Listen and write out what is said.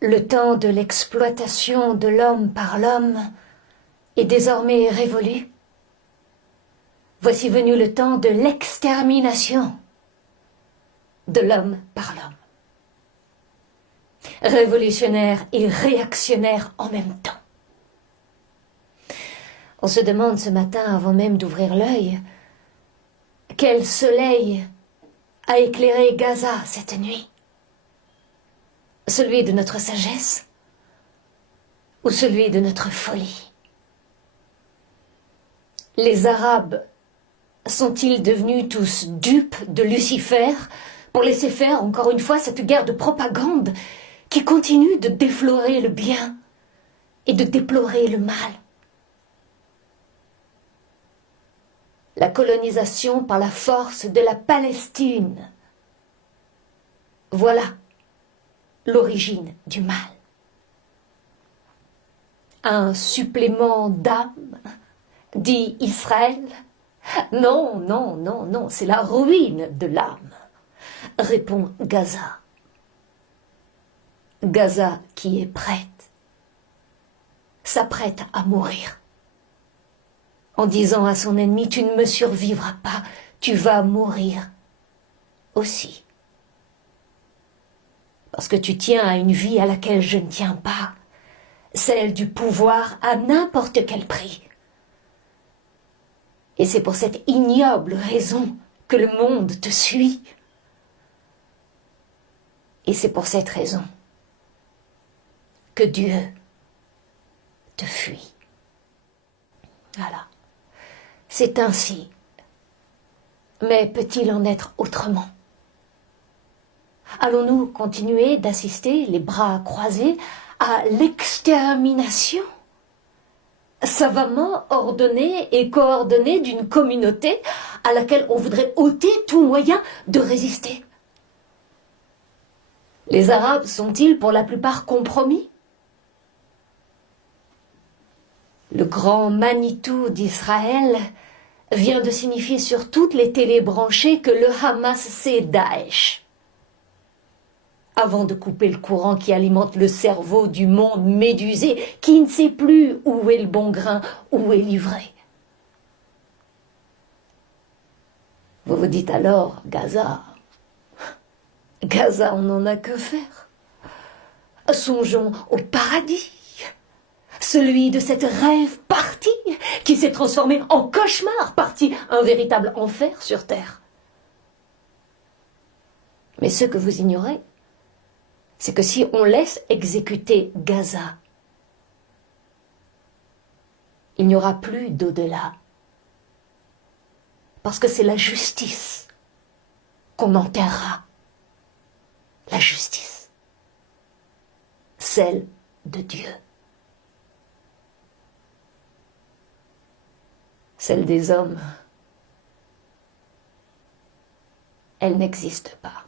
Le temps de l'exploitation de l'homme par l'homme est désormais révolu. Voici venu le temps de l'extermination de l'homme par l'homme. Révolutionnaire et réactionnaire en même temps. On se demande ce matin, avant même d'ouvrir l'œil, quel soleil a éclairé Gaza cette nuit? Celui de notre sagesse ou celui de notre folie? Les Arabes sont-ils devenus tous dupes de Lucifer pour laisser faire encore une fois cette guerre de propagande qui continue de déflorer le bien et de déplorer le mal? La colonisation par la force de la Palestine. Voilà l'origine du mal. Un supplément d'âme, dit Israël. Non, non, non, non, c'est la ruine de l'âme, répond Gaza. Gaza qui est prête, s'apprête à mourir, en disant à son ennemi, tu ne me survivras pas, tu vas mourir aussi. Parce que tu tiens à une vie à laquelle je ne tiens pas, celle du pouvoir à n'importe quel prix. Et c'est pour cette ignoble raison que le monde te suit. Et c'est pour cette raison que Dieu te fuit. Voilà. C'est ainsi. Mais peut-il en être autrement? Allons-nous continuer d'assister, les bras croisés, à l'extermination savamment ordonnée et coordonnée d'une communauté à laquelle on voudrait ôter tout moyen de résister? Les Arabes sont-ils pour la plupart compromis? Le grand Manitou d'Israël vient de signifier sur toutes les télés branchées que le Hamas c'est Daesh. Avant de couper le courant qui alimente le cerveau du monde médusé, qui ne sait plus où est le bon grain, où est l'ivraie. Vous vous dites alors, Gaza, on n'en a que faire. Songeons au paradis, celui de cette rêve partie qui s'est transformé en cauchemar parti, un véritable enfer sur terre. Mais ce que vous ignorez, c'est que si on laisse exécuter Gaza, il n'y aura plus d'au-delà. Parce que c'est la justice qu'on enterrera. La justice. Celle de Dieu. Celle des hommes, elle n'existe pas.